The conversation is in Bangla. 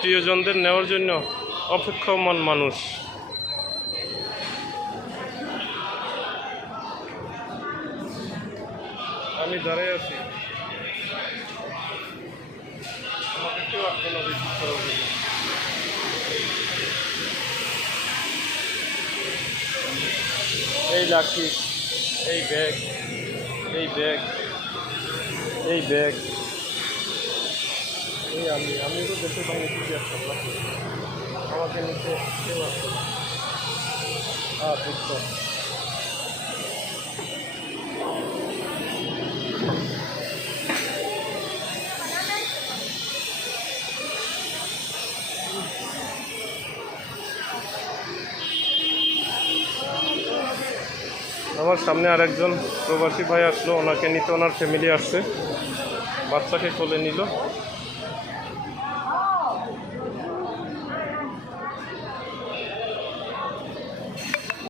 প্রিয়জনদের নেওয়ার জন্য অপেক্ষমান মানুষ। আমি দাঁড়াই আছি। এই লাঠি, এই ব্যাগ এই ব্যাগ এই ব্যাগ। আমি আমি তো দেখতে পাইনি কিছু একটা লাঠি আমাকে নিচে কেউ আসবে না। হ্যাঁ বুঝতো আমার সামনে আরেকজন প্রবাসী ভাই আসলো। ওনাকে নিতে ওনার ফ্যামিলি আসছে। বাচ্চাকে কোলে নিল।